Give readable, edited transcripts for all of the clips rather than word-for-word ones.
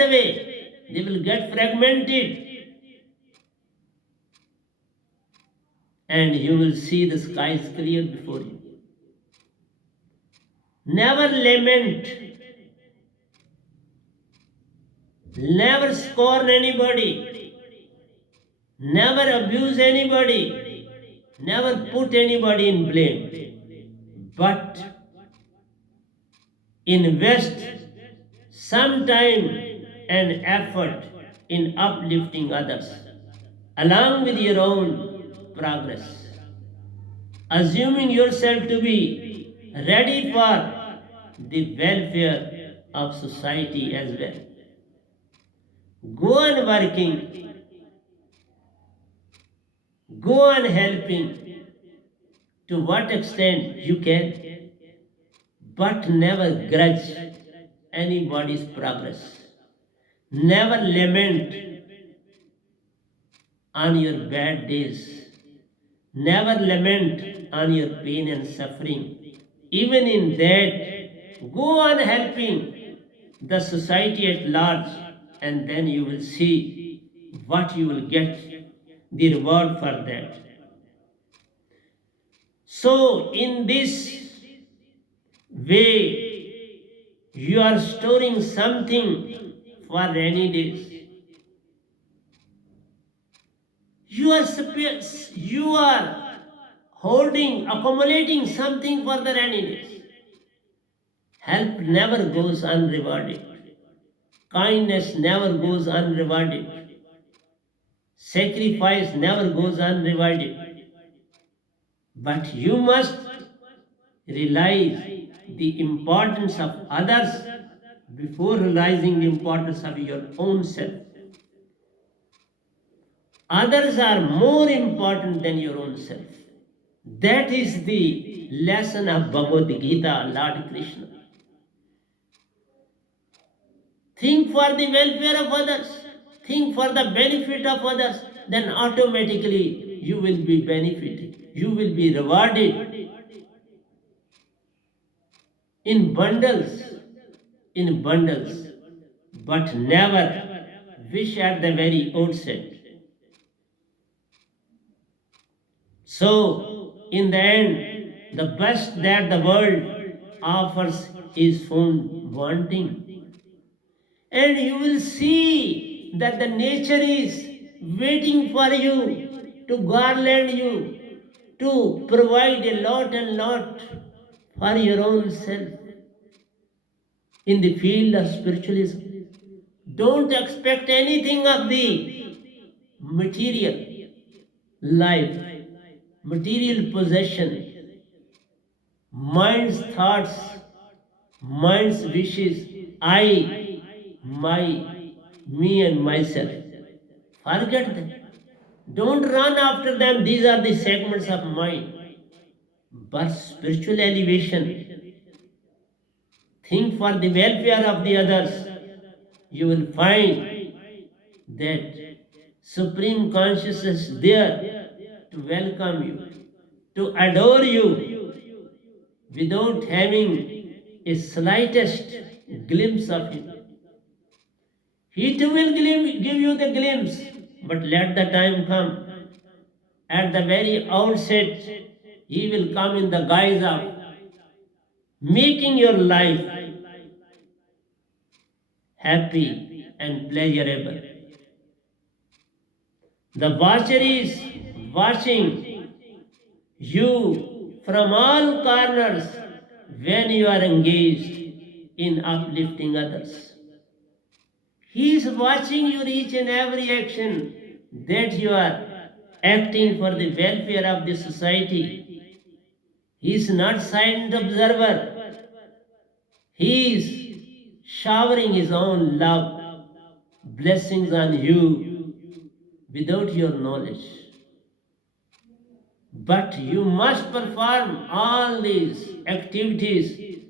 away, they will get fragmented, and you will see the skies clear before you. Never lament, never scorn anybody, never abuse anybody, never put anybody in blame, but invest some time and effort in uplifting others along with your own progress, assuming yourself to be ready for the welfare of society as well. Go on working, go on helping to what extent you can, but never grudge anybody's progress. Never lament on your bad days. Never lament on your pain and suffering. Even in that, go on helping the society at large, and then you will see what you will get, the reward for that. So, in this way, you are storing something for rainy days. You are holding, accumulating something for the rainy days. Help never goes unrewarded. Kindness never goes unrewarded. Sacrifice never goes unrewarded. But you must realize the importance of others before realizing the importance of your own self. Others are more important than your own self. That is the lesson of Bhagavad Gita, Lord Krishna. Think for the welfare of others, think for the benefit of others, then automatically you will be benefited, you will be rewarded in bundles, but never wish at the very outset. So, in the end, the best that the world offers is found wanting. And you will see that the nature is waiting for you to garland you, to provide a lot and lot for your own self. In the field of spiritualism, don't expect anything of the material life, material possession, mind's thoughts, mind's wishes, I, my, me and myself. Forget them. Don't run after them. These are the segments of mind. But spiritual elevation, think for the welfare of the others. You will find that Supreme Consciousness is there to welcome you, to adore you, without having a slightest glimpse of Him. He too will give you the glimpse, but let the time come. At the very outset, He will come in the guise of making your life happy and pleasurable. The watcher is watching you from all corners when you are engaged in uplifting others. He is watching your each and every action that you are acting for the welfare of the society. He is not silent observer. He is showering his own love, blessings on you without your knowledge. But you must perform all these activities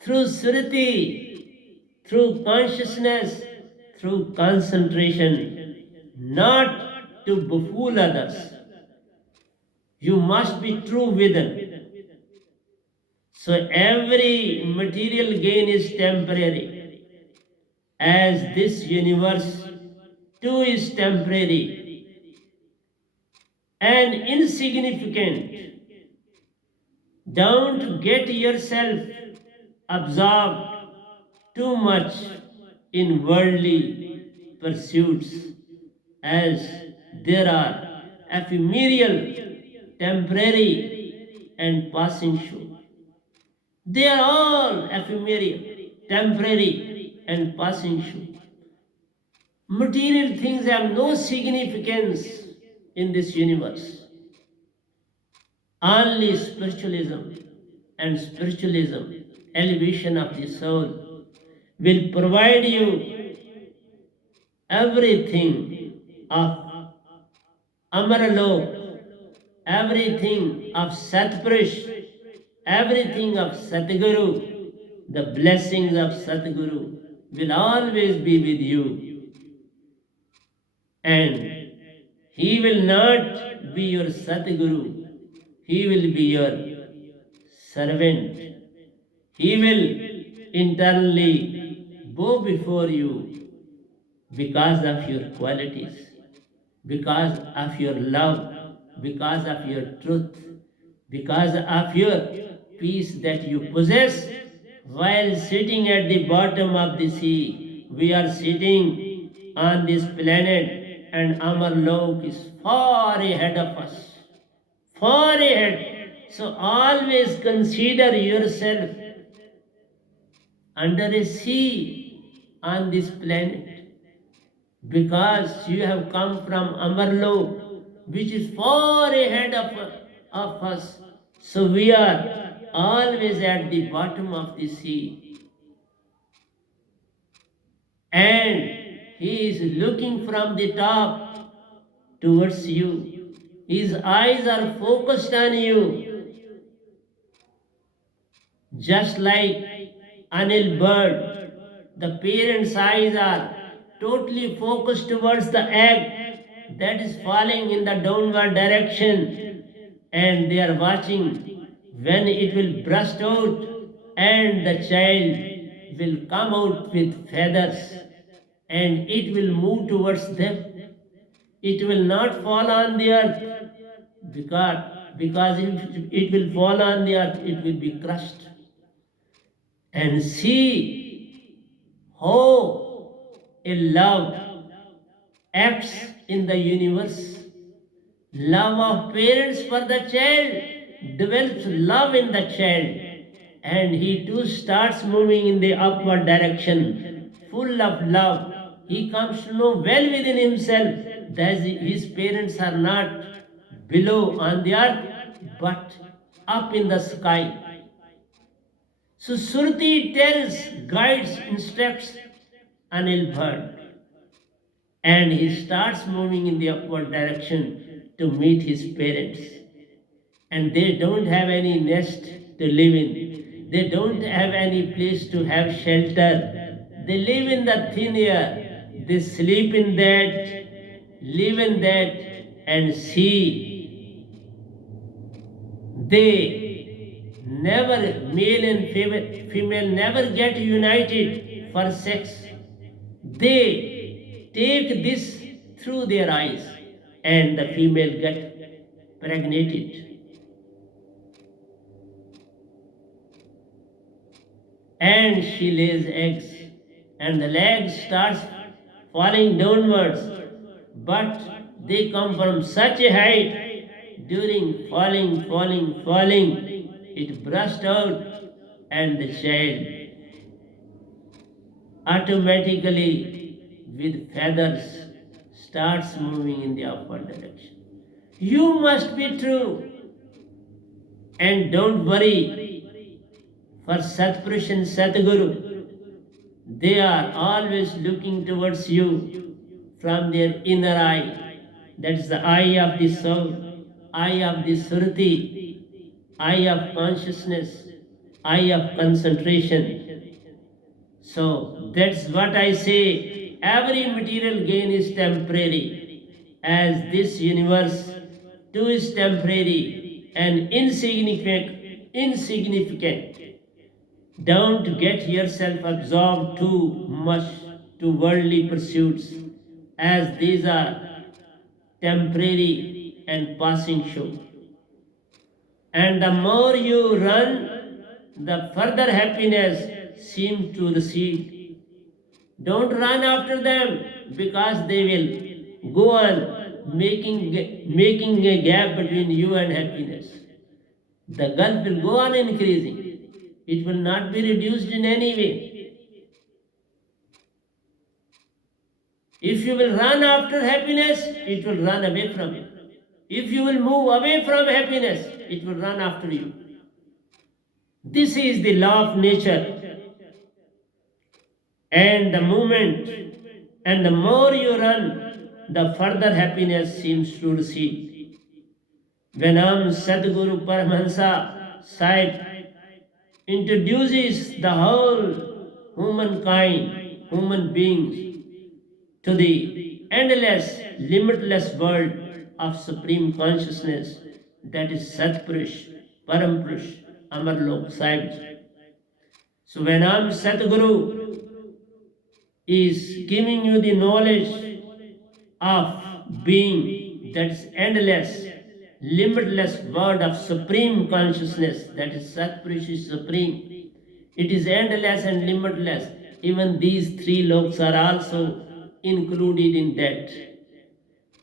through Sriti, through consciousness, through concentration, not to befool others. You must be true within. So every material gain is temporary. as this universe too is temporary and insignificant. Don't get yourself absorbed too much in worldly pursuits, as there are ephemeral, temporary, and passing show. They are all ephemeral, temporary, and passing show. Material things have no significance in this universe. Only spiritualism, elevation of the soul, will provide you everything of Amaralok, everything of Satpurush, everything of Satguru. The blessings of Satguru will always be with you, and he will not be your Satguru, he will be your servant. He will internally bow before you because of your qualities, because of your love, because of your truth, because of your peace that you possess while sitting at the bottom of the sea. We are sitting on this planet, and our lok is far ahead of us. Far ahead. So always consider yourself under a sea on this planet, because you have come from Amarlok, which is far ahead of us. So we are always at the bottom of the sea, and he is looking from the top towards you. His eyes are focused on you, just like Anil bird. The parents' eyes are totally focused towards the egg that is falling in the downward direction, and they are watching when it will burst out, and the child will come out with feathers, and it will move towards them. It will not fall on the earth, because if it will fall on the earth, it will be crushed. And see how a love acts in the universe. Love of parents for the child develops love in the child, and he too starts moving in the upward direction, full of love. He comes to know well within himself that his parents are not below on the earth but up in the sky. So Surti tells, guides, instructs Anil Bhatt, and he starts moving in the upward direction to meet his parents. And they don't have any nest to live in. They don't have any place to have shelter. They live in the thin air. They sleep in that, live in that, and see. They never, male and female never get united for sex. They take this through their eyes, and the female get pregnated. And she lays eggs, and the legs starts falling downwards, but they come from such a height. During falling, it burst out, and the child automatically with feathers starts moving in the upward direction. You must be true, and don't worry for Satpurush and Satguru. They are always looking towards you from their inner eye. That is the eye of the soul, eye of the Surti, eye of consciousness, eye of concentration. So that's what I say. Every material gain is temporary, as this universe too is temporary and insignificant. Don't get yourself absorbed too much to worldly pursuits, as these are temporary and passing show. And the more you run, the further happiness seems to recede. Don't run after them, because they will go on making a gap between you and happiness. The gulf will go on increasing. It will not be reduced in any way. If you will run after happiness, it will run away from you. If you will move away from happiness, it will run after you. This is the law of nature. And the moment and the more you run, the further happiness seems to recede. When Sadguru Paramahansa Sahib introduces the whole human beings, to the endless, limitless world of supreme consciousness, that is Satpurush, Parampurush, Amarlok Sahib. So when Sadguru is giving you the knowledge of being, that is endless, limitless world of supreme consciousness, that is Satpurush is supreme. It is endless and limitless. Even these three loks are also included in that.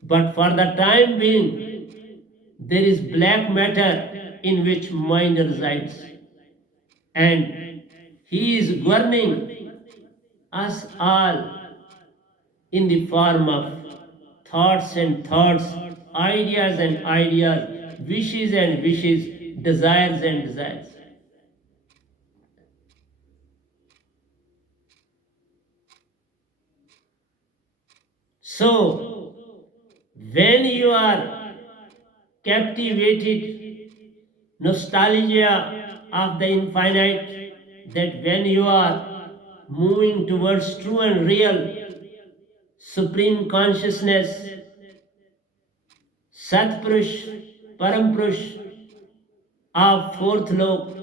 But for the time being, there is black matter in which mind resides. And he is governing us all in the form of thoughts and thoughts, ideas and ideas, wishes and wishes, desires and desires. So, when you are captivated, nostalgia of the infinite, that when you are moving towards true and real supreme consciousness, Satpurush, Parampurush of fourth lok,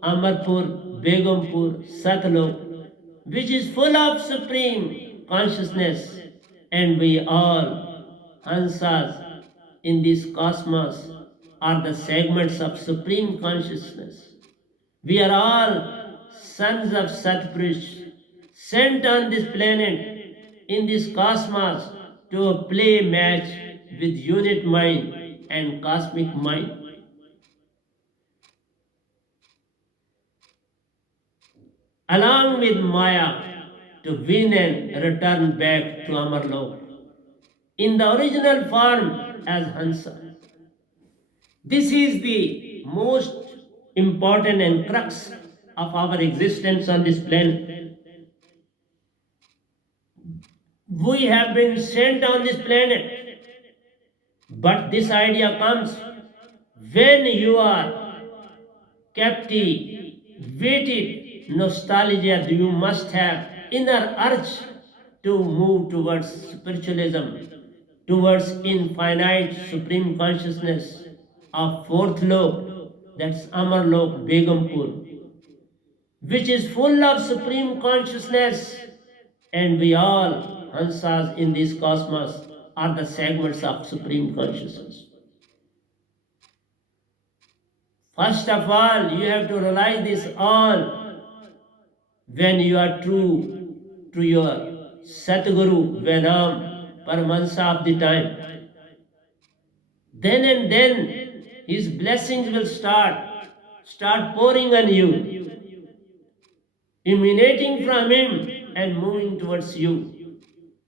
Amarpur, Begumpur, Satlok, which is full of supreme consciousness, and we all, Hansas in this cosmos, are the segments of supreme consciousness. We are all sons of Satpurush, sent on this planet, in this cosmos, to play match with unit mind and cosmic mind. Along with Maya, to win and return back to Amarlok in the original form as Hansa. This is the most important and crux of our existence on this planet. We have been sent on this planet, but this idea comes when you are captivated, nostalgia, you must have inner urge to move towards spiritualism, towards infinite supreme consciousness of fourth lok, that's Amarlok Begumpur, which is full of supreme consciousness, and we all, Hansas in this cosmos, are the segments of supreme consciousness. First of all, you have to realize this all when you are true to your Satguru, Venam, Paramahansa of the time. Then and then his blessings will start pouring on you, emanating from him and moving towards you.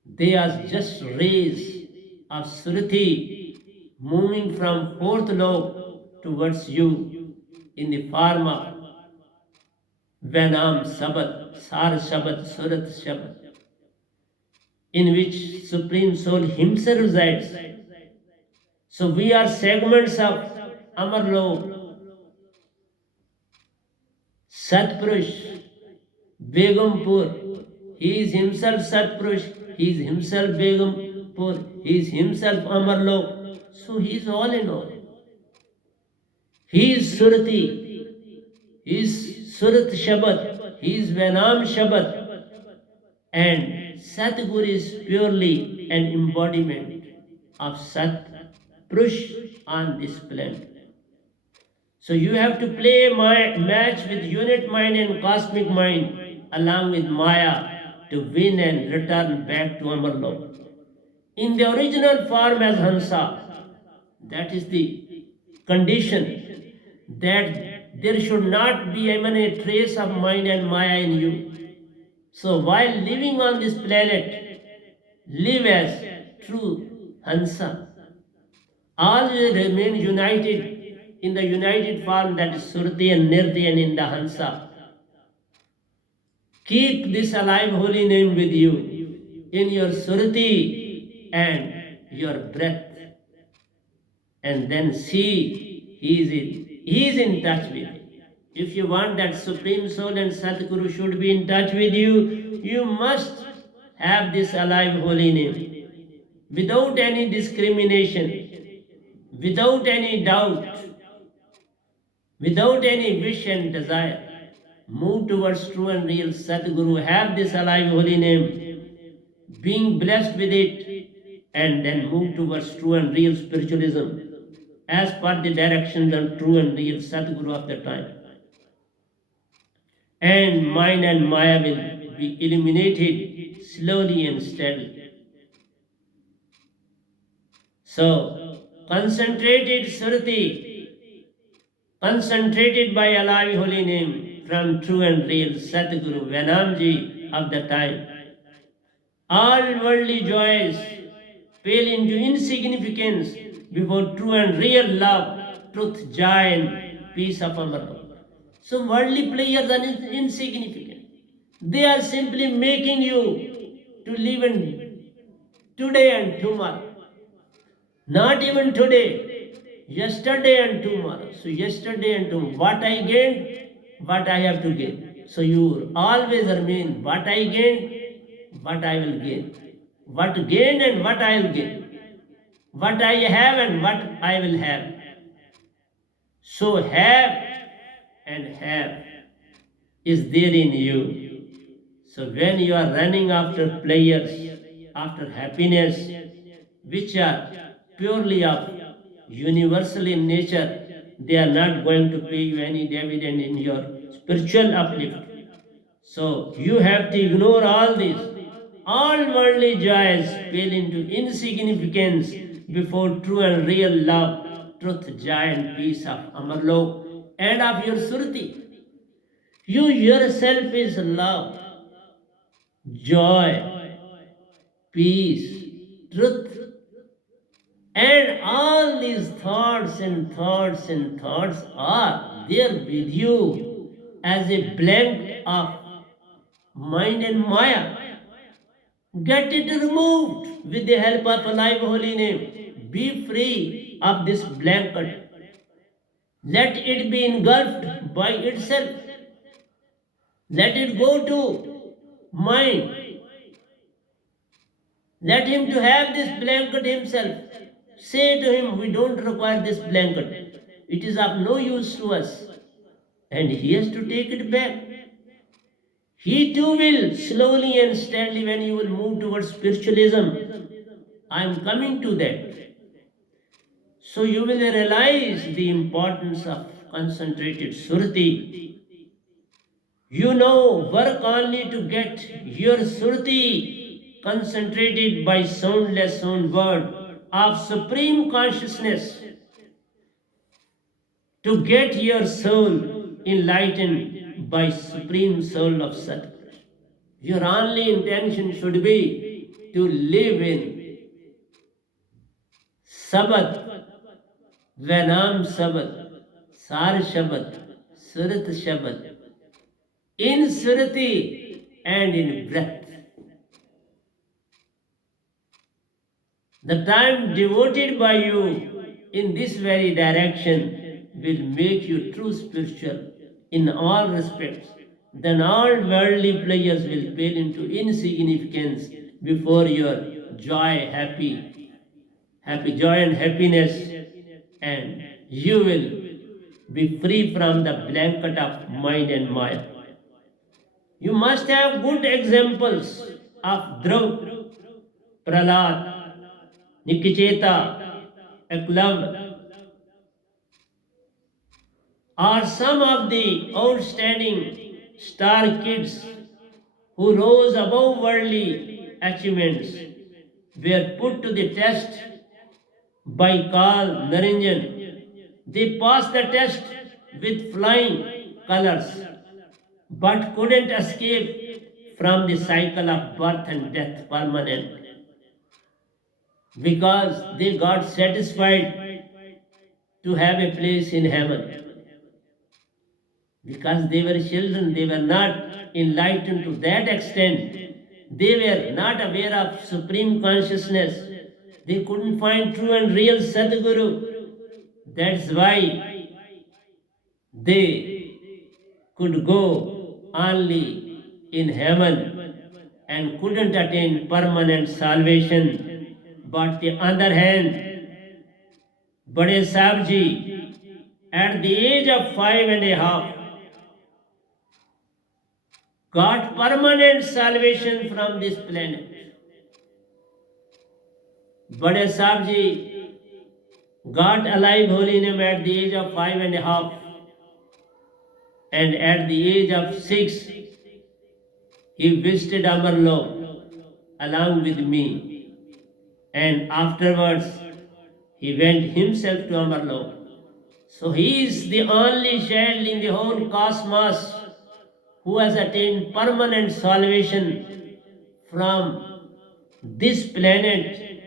They are just rays of Sruti moving from fourth lok towards you in the form of Venam Sabad, Sar Shabad, Surat Shabad, in which Supreme Soul Himself resides. So we are segments of Amarlok, Satpurush, Begumpur. He is himself Satpurush, he is himself Begumpur, he is himself Amarlok. So he is all in all. He is Surati, he is Surat Shabad, he is Venam Shabad, and Satguru is purely an embodiment of Sat Purush on this planet. So you have to play a match with unit mind and cosmic mind along with Maya to win and return back to Amarlok. In the original form as Hansa, that is the condition that there should not be even a trace of mind and Maya in you. So while living on this planet, live as true Hansa. Always remain united in the united form that is Surti and Nirti and in the Hansa. Keep this alive holy name with you in your Surti and your breath. And then see he is in touch with you. If you want that Supreme Soul and Satguru should be in touch with you, you must have this alive holy name without any discrimination, without any doubt, without any wish and desire. Move towards true and real Satguru. Have this alive holy name, being blessed with it, and then move towards true and real spiritualism as per the directions of true and real Satguru of the time. And mind and Maya will be eliminated slowly and steadily. So, concentrated Surti, concentrated by alive holy name from true and real Satguru Venamji of the time. All worldly joys pale into insignificance before true and real love, truth, joy, and peace of Amrita. So worldly pleasures are insignificant. They are simply making you to live in today and tomorrow. Not even today, yesterday and tomorrow. So yesterday and tomorrow, what I gained, what I have to gain. So you always remain what I gain, what I will gain. What gain and what I will gain. What I have and what I will have. So have and have is there in you. So when you are running after pleasures, after happiness, which are purely of universal in nature, they are not going to pay you any dividend in your spiritual uplift. So you have to ignore all these. All worldly joys pale into insignificance before true and real love, truth, joy, and peace of Amarlok and of your Surti. You yourself is love, joy, peace, truth, and all these thoughts and thoughts and thoughts are there with you as a blank of mind and Maya. Get it removed with the help of alive holy name. Be free of this blanket. Let it be engulfed by itself. Let it go to mind. Let him to have this blanket himself. Say to him, we don't require this blanket. It is of no use to us. And he has to take it back. He too will slowly and steadily when you will move towards spiritualism. I am coming to that. So you will realize the importance of concentrated Surti. You know, work only to get your Surti concentrated by soundless sound word of supreme consciousness to get your soul enlightened by supreme soul of Satguru. Your only intention should be to live in Sabad, Venam Sabad, Sar Shabad, Surat Shabad, in Surati and in breath. The time devoted by you in this very direction will make you true spiritual in all respects. Then all worldly pleasures will pale into insignificance before your joy, happy joy and happiness, and you will be free from the blanket of mind and Maya. You must have good examples of Dhruv, Prahlad, Nikecheta, Eklav are some of the outstanding star kids who rose above worldly achievements were put to the test by Karl Naranjan. They passed the test with flying colors but couldn't escape from the cycle of birth and death permanent because they got satisfied to have a place in heaven. Because they were children, they were not enlightened to that extent. They were not aware of supreme consciousness. They couldn't find true and real Sadguru. That's why they could go only in heaven and couldn't attain permanent salvation. But the other hand, Bade Sahib Ji, at the age of 5.5, got permanent salvation from this planet. Bade Sahib Ji got alive holy name at the age of 5.5, and at the age of 6, he visited Amarlok along with me, and afterwards he went himself to Amarlok. So he is the only child in the whole cosmos who has attained permanent salvation from this planet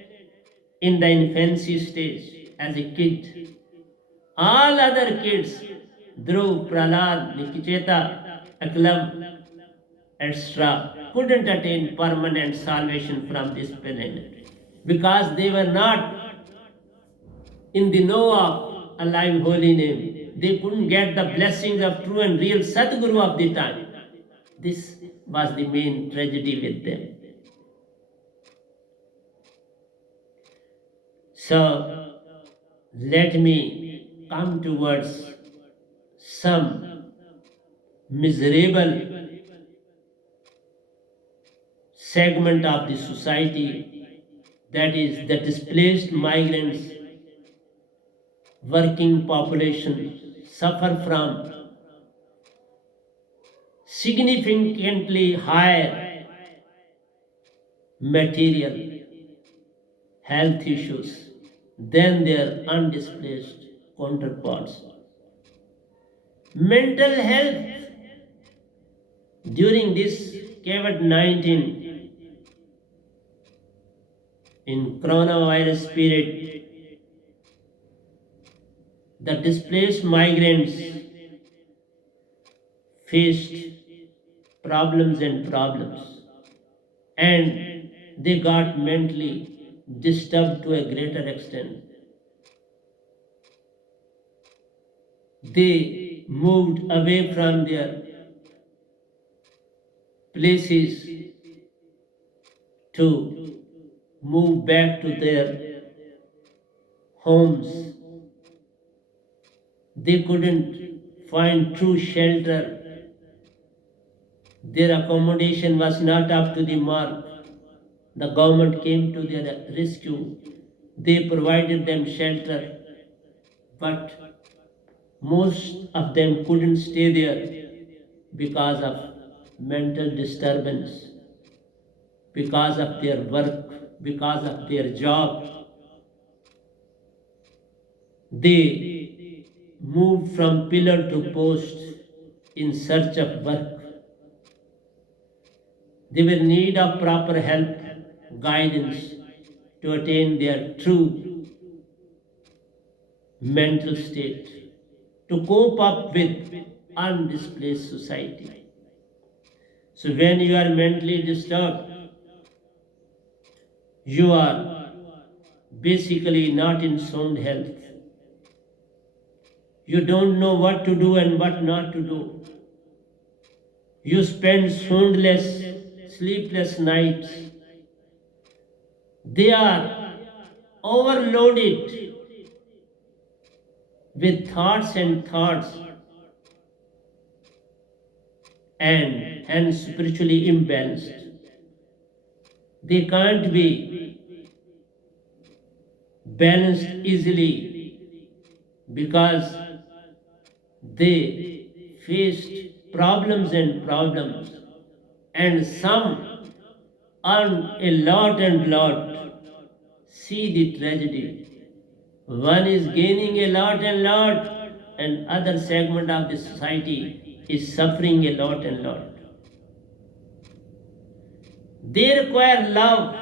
in the infancy stage as a kid. All other kids, Dhruv, Prahlad, Nikecheta, Eklav, etc., couldn't attain permanent salvation from this planet because they were not in the know of alive holy name. They couldn't get the blessings of true and real Satguru of the time. This was the main tragedy with them. So, let me come towards some miserable segment of the society, that is the displaced migrants, working population suffer from significantly higher material health issues than their undisplaced counterparts. Mental health during this COVID-19 in coronavirus period, the displaced migrants faced problems and they got mentally disturbed to a greater extent. They moved away from their places to move back to their homes. They couldn't find true shelter. Their accommodation was not up to the mark. The government came to their rescue. They provided them shelter, but most of them couldn't stay there because of mental disturbance, because of their work, because of their job. They moved from pillar to post in search of work. They were in need of proper help, guidance to attain their true mental state, to cope up with undisplaced society. So when you are mentally disturbed, you are basically not in sound health. You don't know what to do and what not to do. You spend soundless, sleepless nights. They are overloaded with thoughts and spiritually imbalanced. They can't be balanced easily because they faced problems and problems, and some earn a lot and lot. See the tragedy. One is gaining a lot and lot, and other segment of the society is suffering a lot and lot. They require love,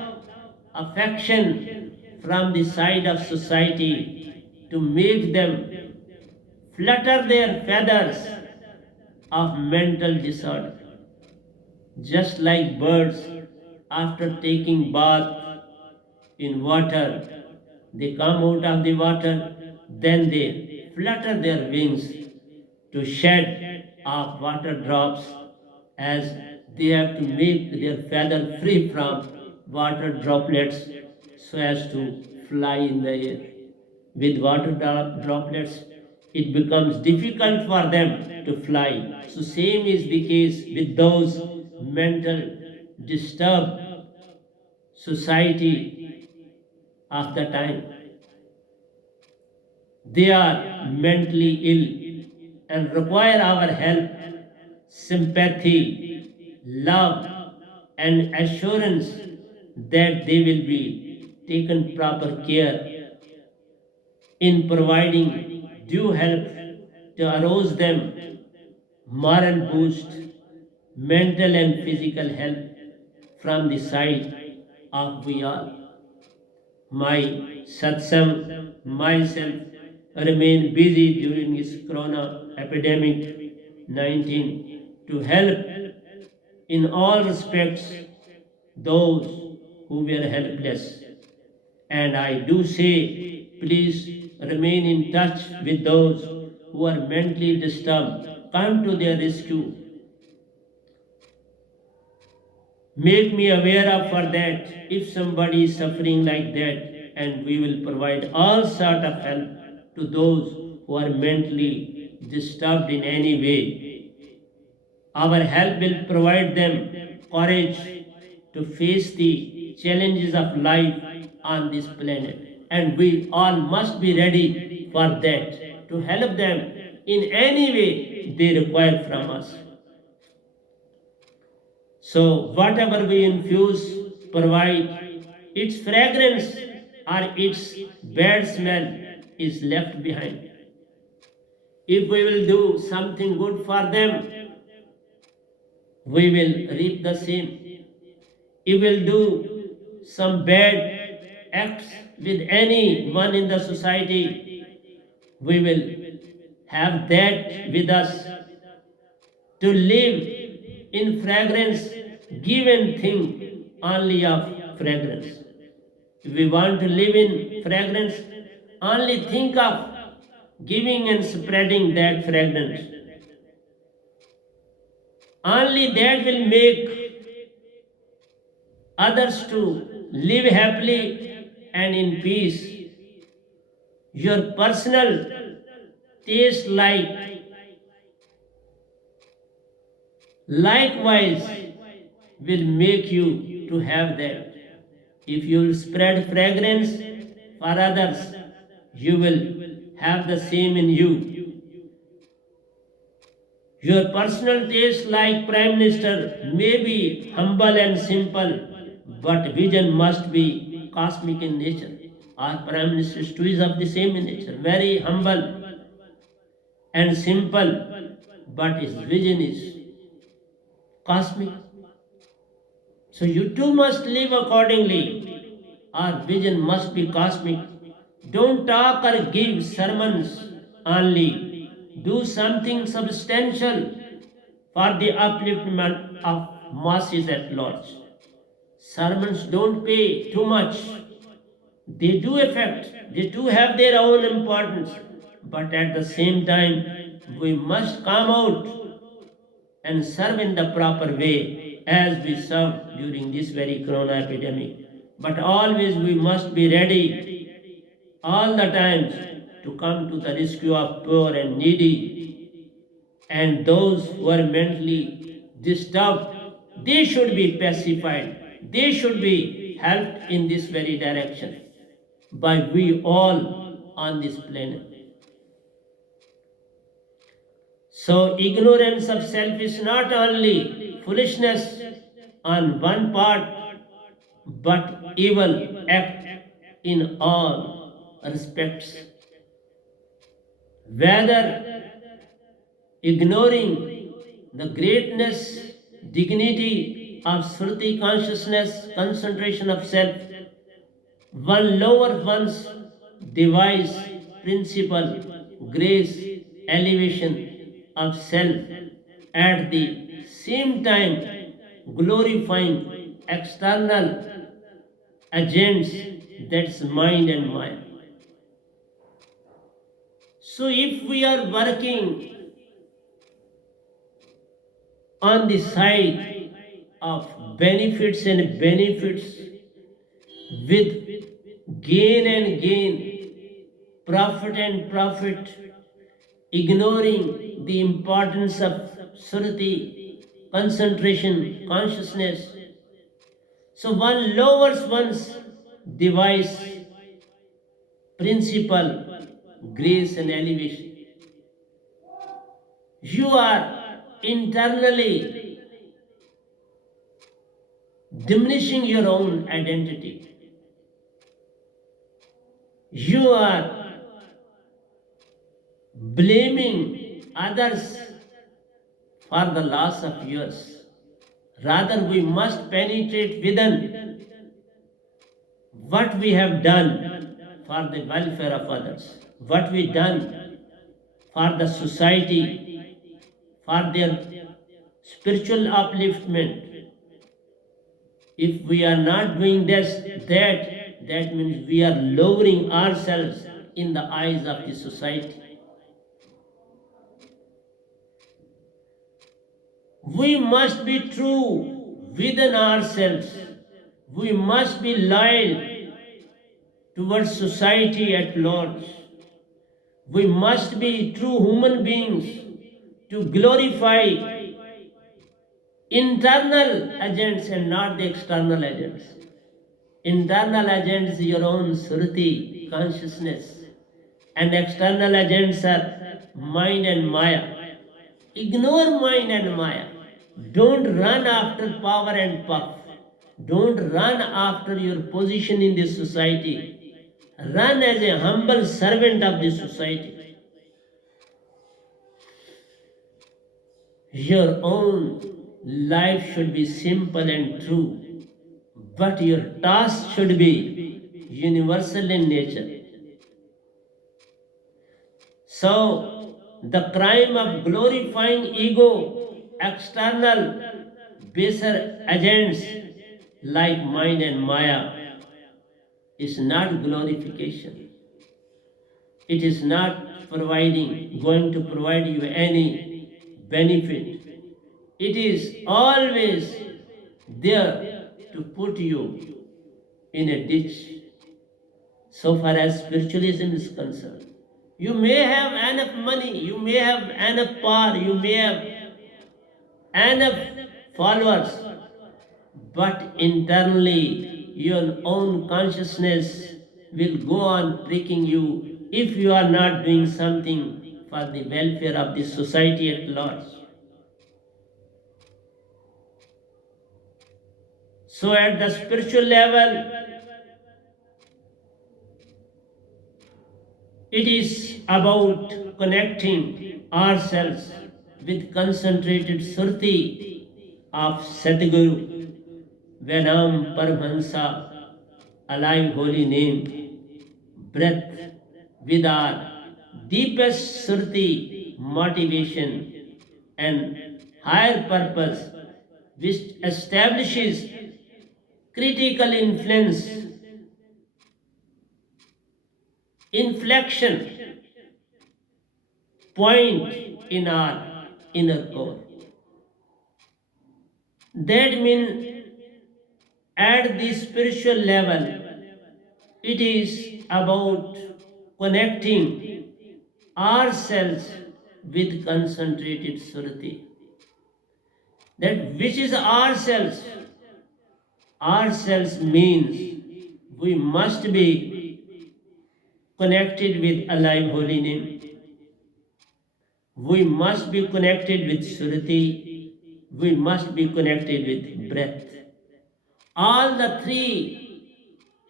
affection from the side of society to make them flutter their feathers of mental disorder. Just like birds after taking bath in water, they come out of the water, then they flutter their wings to shed off water drops, as they have to make their feather free from water droplets so as to fly in the air. With water droplets, it becomes difficult for them to fly. So same is the case with those mental disturbed society of the time. They are mentally ill and require our help, sympathy, love, and assurance that they will be taken proper care in providing due help to arouse them, moral boost, mental and physical help from the side of we all. My satsang, myself, remain busy during this corona epidemic 19 to help in all respects those who were helpless. And I do say, please remain in touch with those who are mentally disturbed. Come to their rescue. Make me aware of for that if somebody is suffering like that, and we will provide all sort of help to those who are mentally disturbed in any way. Our help will provide them courage to face the challenges of life on this planet, and we all must be ready for that to help them in any way they require from us. So whatever we infuse, provide, its fragrance or its bad smell is left behind. If we will do something good for them, we will reap the same. If we will do some bad acts with anyone in the society, we will have that with us to live in fragrance, give and think only of fragrance. If we want to live in fragrance, only think of giving and spreading that fragrance. Only that will make others to live happily and in peace. Your personal taste likewise will make you to have that. If you will spread fragrance for others, you will have the same in you. Your personal taste like Prime Minister may be humble and simple, but vision must be cosmic in nature. Our Prime Minister too is of the same nature, very humble and simple, but his vision is cosmic. So you too must live accordingly. Our vision must be cosmic. Don't talk or give sermons only. Do something substantial for the upliftment of masses at large. Sermons don't pay too much. They do affect, they do have their own importance. But at the same time, we must come out and serve in the proper way as we serve during this very corona epidemic. But always we must be ready all the times to come to the rescue of poor and needy, and those who are mentally disturbed, they should be pacified. they should be helped in this very direction by we all on this planet. So, ignorance of self is not only foolishness on one part, but evil act in all respects. Whether ignoring the greatness, dignity of Sruti consciousness, concentration of self, one lower one's device, principle, grace, elevation of self, at the same time glorifying external agents, that's mind and Maya. So if we are working on the side of benefits with gain and gain, profit and profit, ignoring the importance of suruti, concentration, consciousness. So one lowers one's device, principle, grace and elevation. You are internally diminishing your own identity. You are blaming others for the loss of yours. Rather, we must penetrate within what we have done for the welfare of others, what we done for the society, for their spiritual upliftment. If we are not doing that means we are lowering ourselves in the eyes of the society. We must be true within ourselves. We must be loyal towards society at large. We must be true human beings to glorify internal agents and not the external agents. Internal agents, your own suruti, consciousness, and external agents are mind and Maya. Ignore mind and Maya. Don't run after power and puff. Don't run after your position in the society. Run as a humble servant of the society. Your own life should be simple and true, but your task should be universal in nature. So, the crime of glorifying ego, external, baser agents like mind and Maya is not glorification. It is not going to provide you any benefit. It is always there to put you in a ditch so far as spiritualism is concerned. You may have enough money, you may have enough power, you may have enough followers, but internally your own consciousness will go on pricking you if you are not doing something for the welfare of the society at large. So at the spiritual level, it is about connecting ourselves with concentrated surti of Satguru, Venam Paramahansa, alive holy name, breath with our deepest surti motivation and higher purpose, which establishes critical inflection point in our inner core. That means at the spiritual level, it is about connecting ourselves with concentrated surati. That which is ourselves? ourselves means we must be connected with alive holy name. We must be connected with Surati. We must be connected with breath. All the three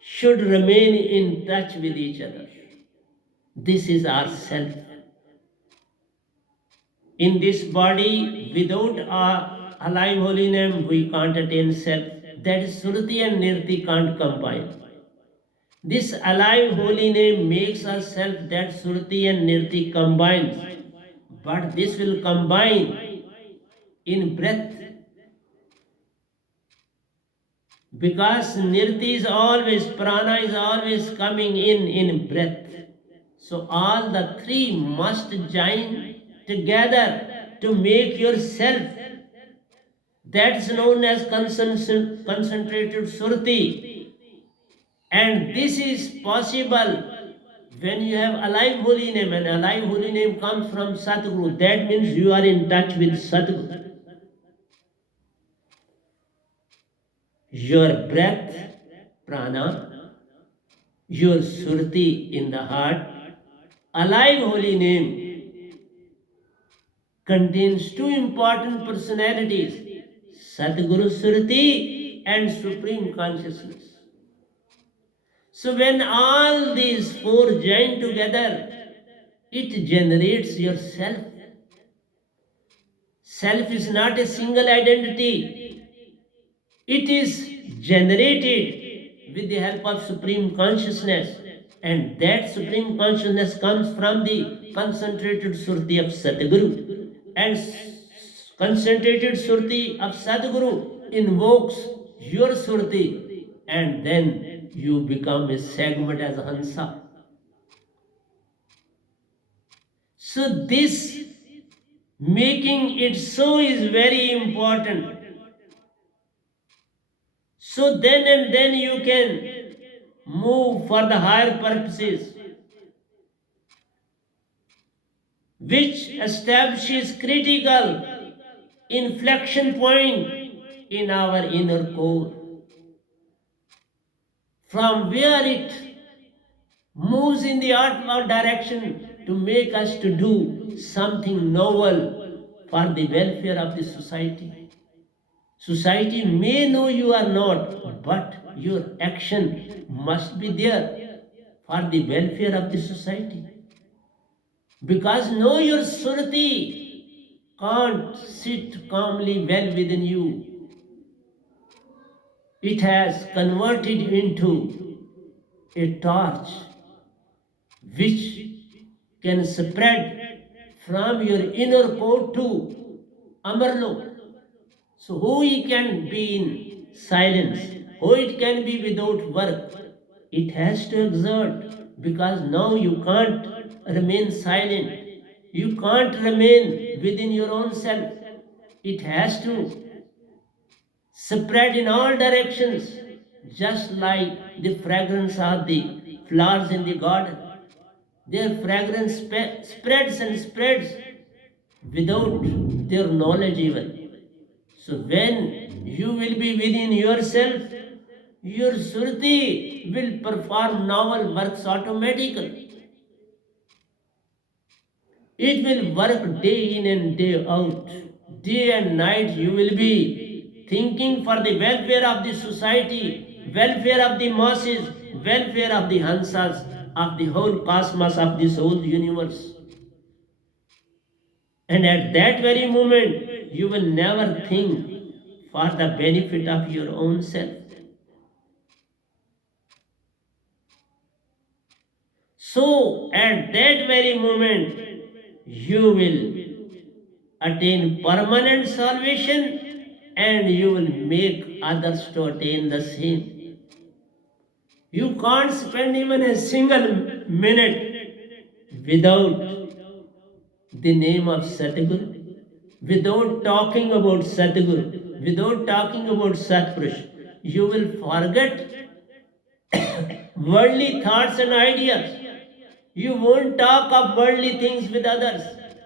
should remain in touch with each other. This is our self. In this body, without our alive holy name, we can't attain self. That is Surati and Nirti can't combine. This alive holy name makes us self that Surati and Nirti combines. But this will combine in breath. Because Nirti is always, prana is always coming in breath. So all the three must join together to make yourself. That's known as concentrated surti. And this is possible when you have alive holy name, and alive holy name comes from Satguru. That means you are in touch with Satguru. Your breath, prana, your surti in the heart, alive holy name contains two important personalities, Satguru Surti and Supreme Consciousness. So when all these four join together, it generates your self. Self is not a single identity. It is generated with the help of Supreme Consciousness. And that Supreme Consciousness comes from the concentrated Surti of Satguru. And concentrated Surti of Sadguru invokes your Surti, and then you become a segment as a Hansa. So this making it so is very important. So then and then you can move for the higher purposes, which establishes critical inflection point in our inner core, from where it moves in the outward direction to make us to do something novel for the welfare of the society. Society may know you are not, but your action must be there for the welfare of the society. Because know your surati can't sit calmly well within you. It has converted into a torch which can spread from your inner core to Amarlok. So who it can be in silence, who it can be without work, it has to exert, because now you can't remain silent. You can't remain within your own self. It has to spread in all directions, just like the fragrance of the flowers in the garden. Their fragrance spreads and spreads without their knowledge even. So when you will be within yourself, your surti will perform novel works automatically. It will work day in and day out. Day and night you will be thinking for the welfare of the society, welfare of the masses, welfare of the Hansas, of the whole cosmos, of this whole universe. And at that very moment, you will never think for the benefit of your own self. So, at that very moment, you will attain permanent salvation, and you will make others to attain the same. You can't spend even a single minute without the name of Satguru, without talking about Satguru, without talking about Satpurush. You will forget worldly thoughts and ideas. You won't talk of worldly things with others.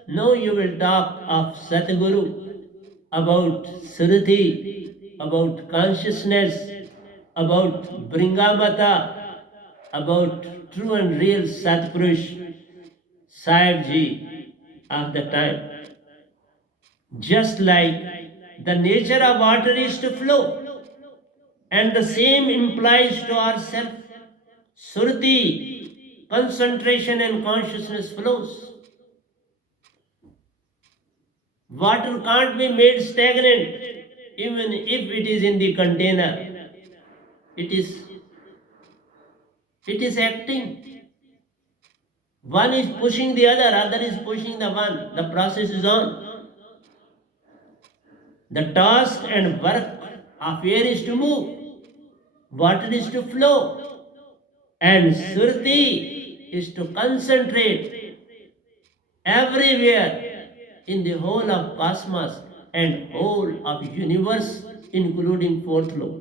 No, you will talk of Satguru, about Suruti, about consciousness, about Bringamata, about true and real Satpurush, Sahib Ji of the time. Just like the nature of water is to flow, and the same implies to ourself. Surti, concentration and consciousness flows. Water can't be made stagnant, even if it is in the container. It is, it is acting. One is pushing the other is pushing the one. The process is on. The task and work of air is to move, water is to flow, and Surti is to concentrate everywhere in the whole of cosmos and whole of universe, including fourth law.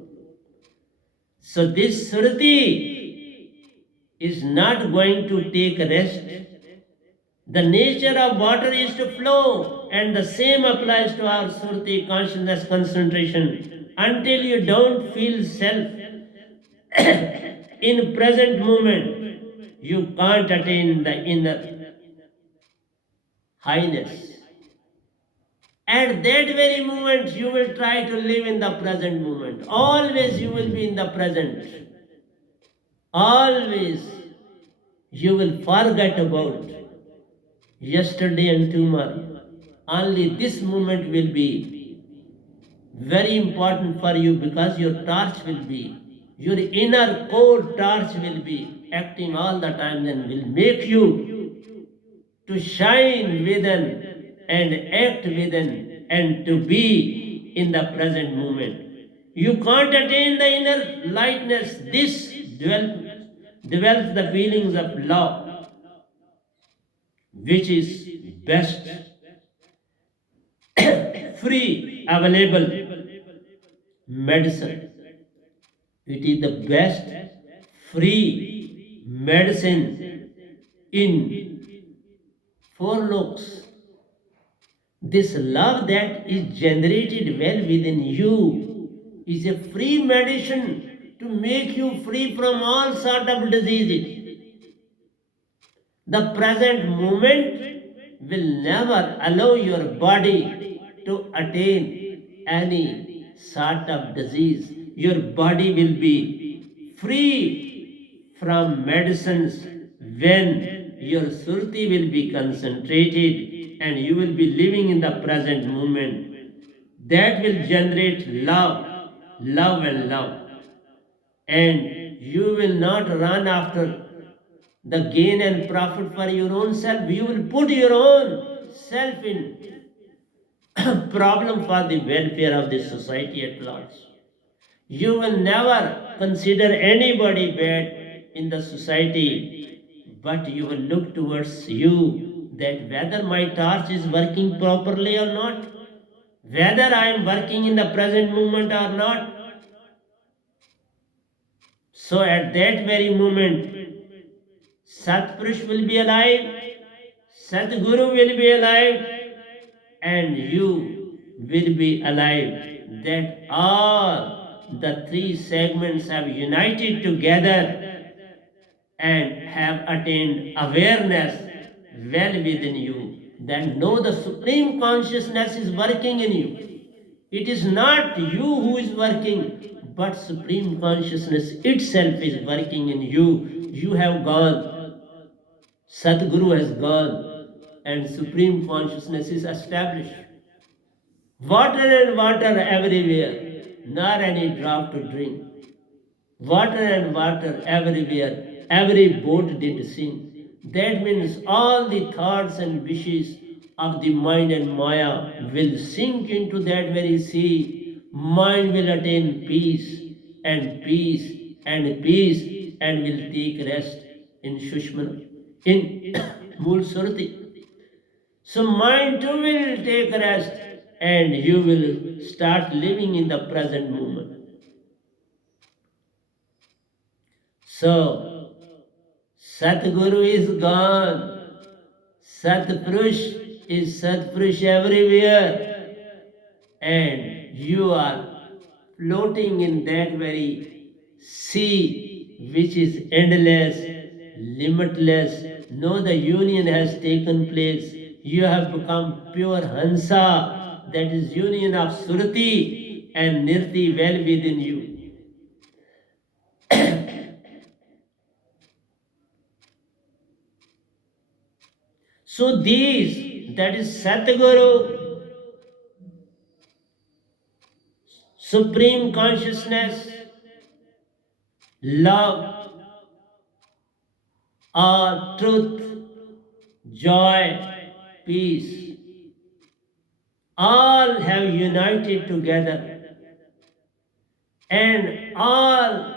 So this Surti is not going to take rest. The nature of water is to flow, and the same applies to our Surti, consciousness, concentration. Until you don't feel self in present moment, you can't attain the inner highness. At that very moment, you will try to live in the present moment. Always you will be in the present. Always you will forget about yesterday and tomorrow. Only this moment will be very important for you, because your torch will be, your inner core torch will be acting all the time, and will make you to shine within and act within and to be in the present moment. You can't attain the inner lightness. This develops the feelings of love, which is best free available medicine. It is the best free medicine in four looks. This love that is generated well within you is a free medicine to make you free from all sort of diseases. The present moment will never allow your body to attain any sort of disease. Your body will be free from medicines when your surti will be concentrated and you will be living in the present moment. That will generate love, love and love. And you will not run after the gain and profit for your own self. You will put your own self in problem for the welfare of the society at large. You will never consider anybody bad in the society, but you will look towards you, that whether my torch is working properly or not, whether I am working in the present moment or not. So at that very moment, Satpurush will be alive, Satguru will be alive, and you will be alive. That all the three segments have united together and have attained awareness well within you. Then know the Supreme Consciousness is working in you. It is not you who is working, but Supreme Consciousness itself is working in you. You have gone, Sadguru has gone, and Supreme Consciousness is established. Water and water everywhere, not any drop to drink. Water and water everywhere, every boat did sing. That means all the thoughts and wishes of the mind and Maya will sink into that very sea. Mind will attain peace and peace and peace and will take rest in Shushmana, in Mool Surti. So mind too will take rest and you will start living in the present moment. So, Satguru is gone. Satpurush is Satpurush everywhere. And you are floating in that very sea which is endless, limitless. No, the union has taken place. You have become pure Hansa, that is union of Surti and Nirti well within you. So these, that is Satguru, Supreme Consciousness, love, or truth, joy, peace, all have united together, and all,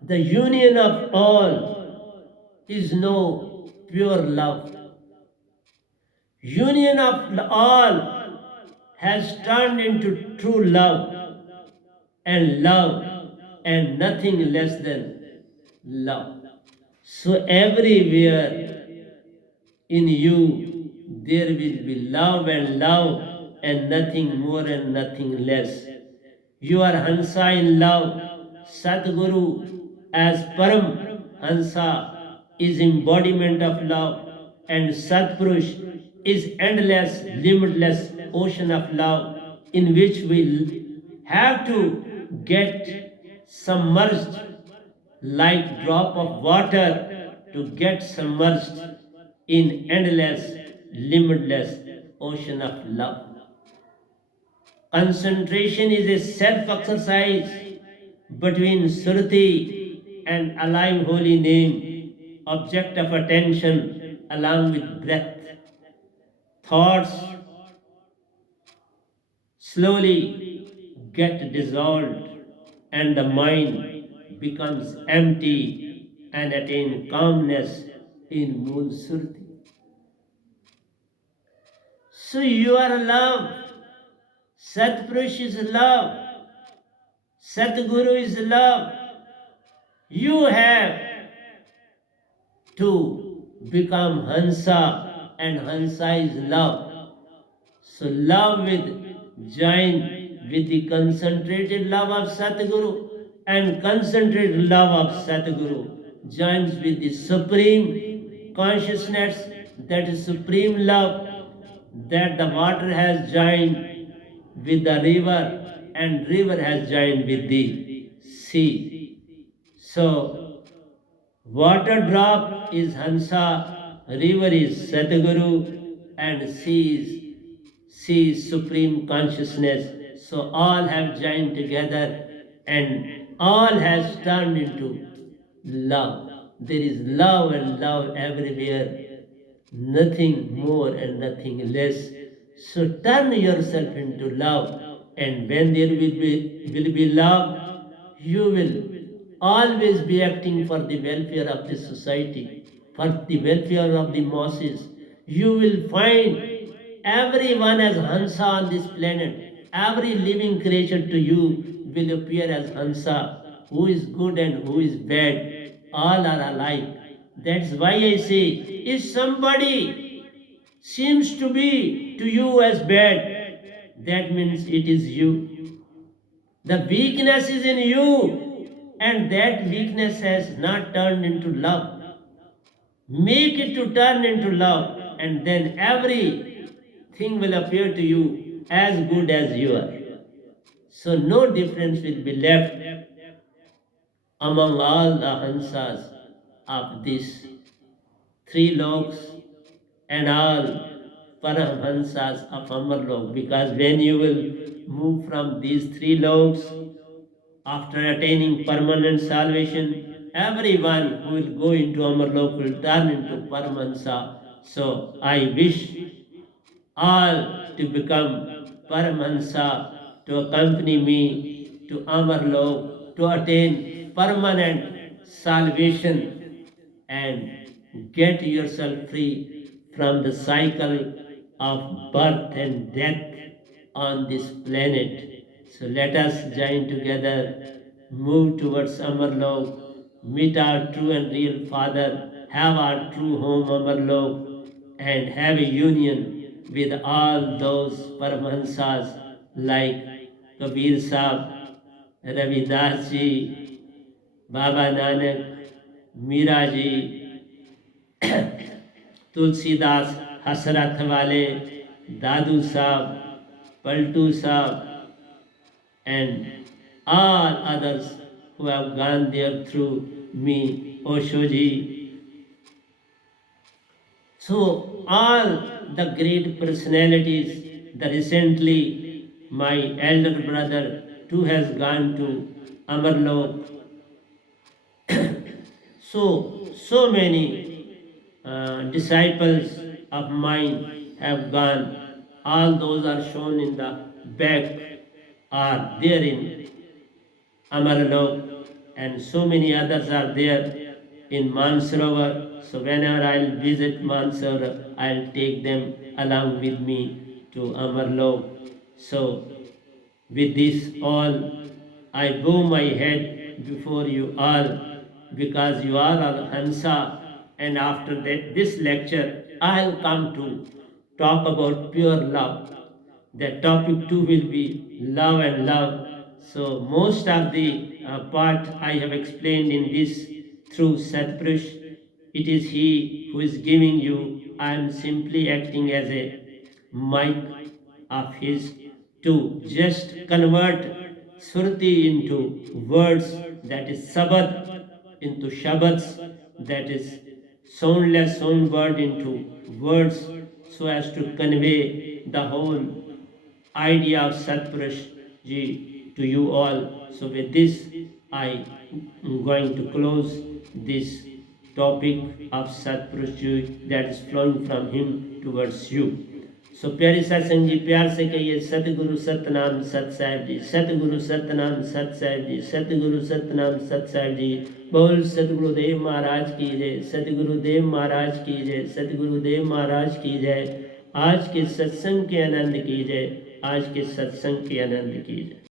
the union of all is no pure love. Union of all has turned into true love, and love, and nothing less than love. So everywhere in you there will be love and love, and nothing more and nothing less. You are Hansa in love. Satguru as Param Hansa is embodiment of love, and Satpurush is endless, limitless ocean of love in which we have to get submerged like drop of water to get submerged in endless, limitless ocean of love. Concentration is a self exercise between Surti and alive holy name, object of attention along with breath. Thoughts slowly get dissolved and the mind becomes empty and attain calmness in Mool Surti. So you are love. Satpurush is love. Satguru is love. You have to become Hansa, and Hansa is love. So love with join with the concentrated love of Satguru, and concentrated love of Satguru joins with the supreme consciousness, that is supreme love, that the water has joined with the river, and river has joined with the sea. So water drop is Hansa, river is Satguru, and sea is supreme consciousness. So all have joined together, and all has turned into love. There is love and love everywhere, nothing more and nothing less. So turn yourself into love, and when there will be love, you will always be acting for the welfare of the society, for the welfare of the masses. You will find everyone as Hansa on this planet. Every living creature to you will appear as Hansa. Who is good and who is bad, all are alike. That's why I say, if somebody seems to be to you as bad, that means it is you. The weakness is in you, and that weakness has not turned into love. Make it to turn into love, and then everything will appear to you as good as you are. So no difference will be left among all the Hansas of these three loks and all Paramahansas of Amarlok, because when you will move from these three loks after attaining permanent salvation, everyone who will go into Amarlok will turn into Paramahansa. So I wish all to become Paramahansa, to accompany me to Amarlok, to attain permanent salvation and get yourself free from the cycle of birth and death on this planet. So let us join together, move towards Amarlok, meet our true and real Father, have our true home Amarlok, and have a union with all those Paramahansas like Kabir Sahib, Ravidas ji, Baba Nanak, Meera ji, Tulsidas हसरत वाले, दादू साहब, पलटू साहब, and all others who have gone there through me, Oshoji. So all the great personalities, the recently my elder brother too has gone to Amarlok. So many disciples of mine have gone. All those are shown in the back, are there in Amarlok, and so many others are there in Mansarovar. So whenever I'll visit Mansarovar, I'll take them along with me to Amarlok. So with this all, I bow my head before you all, because you are all Hansa, and after this lecture, I'll come to talk about pure love. The topic 2 will be love and love. So most of the part I have explained in this through Satpurush. It is he who is giving you. I am simply acting as a mic of his to just convert Surti into words, that is Sabad into Shabads, that is soundless sound word into words, so as to convey the whole idea of Satpurush ji to you all. So with this, I am going to close this topic of Satpurush ji that is flowing from him towards you. सो प्यारी सत्संग जी, प्यार से कहिए सतगुरु सतनाम सत साहिब जी, सतगुरु सतनाम सत साहिब जी, सतगुरु सतनाम सत साहिब जी। बोल सतगुरुदेव महाराज की जय, सतगुरुदेव महाराज की जय, सतगुरुदेव महाराज की जय। आज के सत्संग के आनंद की जय, आज के सत्संग के आनंद की जय।